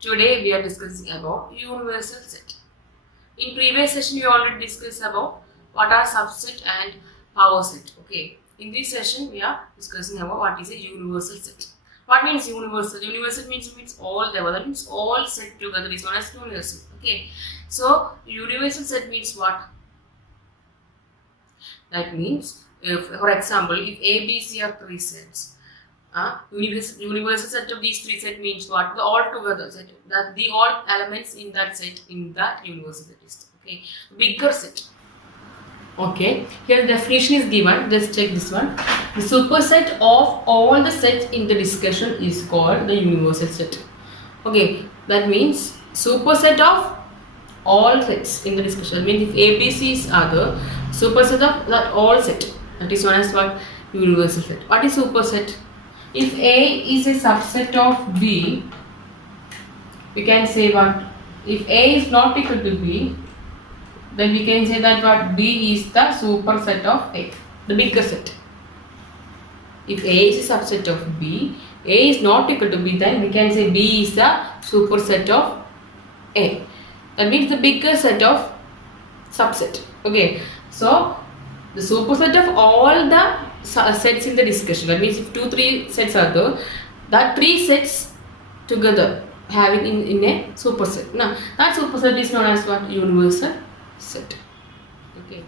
Today we are discussing about universal set. In previous session we already discussed about what are subset and power set. Okay. In this session we are discussing about what is a universal set. What means universal? Universal means all together. That means all set together is known as universal. Okay. So universal set means what? That means if, for example, if A, B, C are three sets. Universal set of these three set means what? The all together set. That the all elements in that set in that universal set is okay. Bigger set. Okay. Here the definition is given. Let's check this one. The superset of all the sets in the discussion is called the universal set. Okay. That means superset of all sets in the discussion. Means if ABCs are the superset of that all set. That is known as what? Universal set. What is superset? If A is a subset of B, we can say what? If A is not equal to B, then we can say that what? B is the superset of A, the bigger set. If A is a subset of B, A is not equal to B, then we can say B is the superset of A. That means the bigger set of subset. Okay. So the superset of all the sets in the discussion. That means if 2-3 sets are there, that 3 sets together having in a superset. Now that superset is known as what? Universal set. Okay.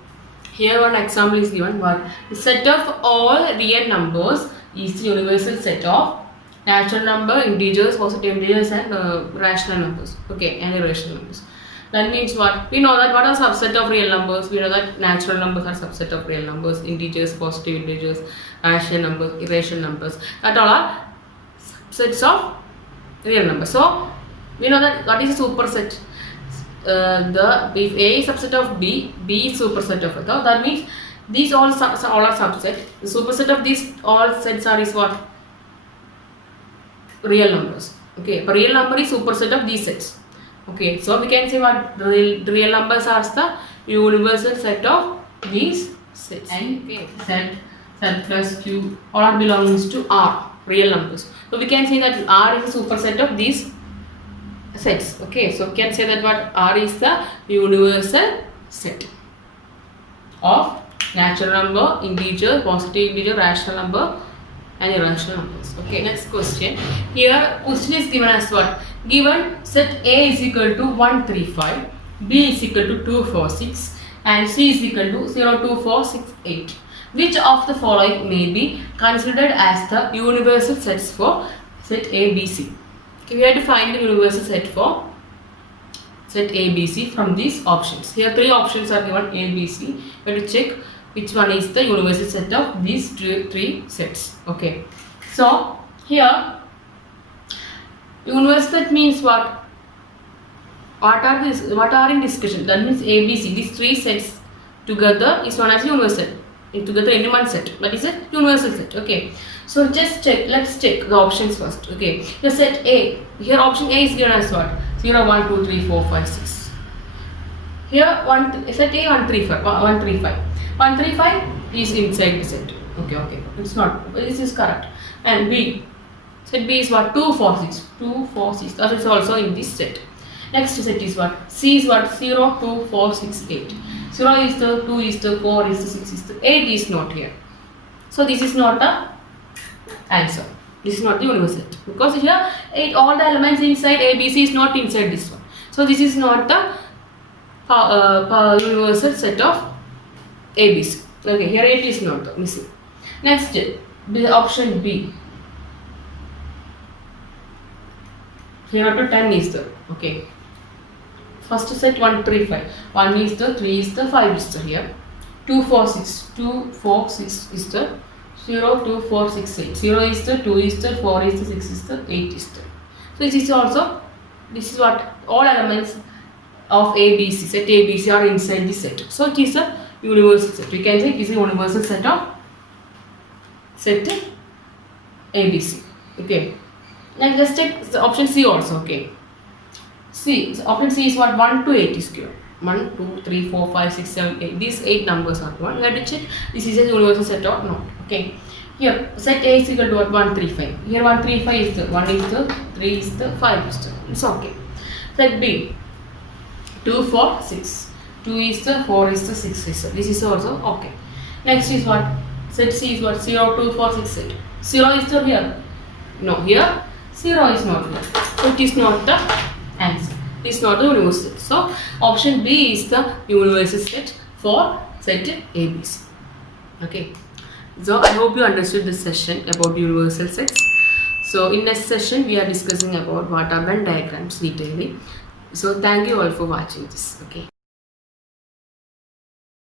Here one example is given. What? The set of all real numbers is the universal set of natural number, integers, positive integers, and rational numbers. Okay, and irrational numbers. That means what? We know that what are subset of real numbers. We know that natural numbers are subset of real numbers, integers, positive integers, rational numbers, irrational numbers. That all are subsets of real numbers. So we know that what is a superset? If A is subset of B, B is superset of it. So that means these all are subset. The superset of these all sets are is what? Real numbers. Okay, a real number is superset of these sets. Okay, so we can say what the real numbers are the universal set of these sets. And okay, set plus Q all belongs to R, real numbers. So we can say that R is a superset of these sets. Okay, so we can say that what R is the universal set of natural number, integer, positive integer, rational number, and irrational numbers. Okay, next question. Here question is given as what? Given set A is equal to 135, B is equal to 246, and C is equal to 02468. Which of the following may be considered as the universal sets for set A, B, C? Okay, we have to find the universal set for set A, B, C from these options. Here 3 options are given, A, B, C. We have to check which one is the universal set of these 3 sets. Okay, so here universal set means what? What are in discussion? That means A, B, C. These 3 sets together is known as universal. Together in one set. That is a universal set. Okay. So just check. Let's check the options first. Okay. The set A. Here option A is given as what? 0, 1, 2, 3, 4, 5, 6. Here set A 135. 135. 135 is inside the set. Okay. It's not. This is correct. And B. Set B is what? 246. 246. That is also in this set. Next set is what? C is what? 0, 2, 4, 6, 8. 0 is the 2 is the 4 is the 6 is the 8 is not here. So this is not the answer. This is not the universal set. Because here all the elements inside ABC is not inside this one. So this is not the universal set of ABC. Okay, here 8 is not missing. Next, the option B. 0 to 10 is the, okay. First set 135. 1 is the, 3 is the, 5 is the here. 2, 4, 6. 2, 4, 6 is the 0, 2, 4, 6, 8. 0 is the, 2 is the, 4 is the, 6 is the, 8 is the. So this is also, this is what all elements of ABC, set ABC are inside this set. So it is a universal set. We can say it is a universal set of set ABC. Okay. Now let's check the option C also. Okay. C. So option C is what? 1 to 8 is given. 1, 2, 3, 4, 5, 6, 7, 8. These 8 numbers are given. We have to check this is a universal set or not. Okay. Here, set A is equal to what? 1, 3, 5. Here 1, 3, 5 is the 1 is the 3 is the 5 is the. It's okay. Set B 2, 4, 6. 2 is the 4 is the 6 is the. This is also okay. Next is what? Set C is what? 0, 2, 4, 6, 8. 0 is the here. No, here 0 is not here. So it is not the answer. It is not the universal set. So option B is the universal set for set ABC. Okay. So I hope you understood this session about universal sets. So in next session we are discussing about what are Venn diagrams detailing. So thank you all for watching this. Okay.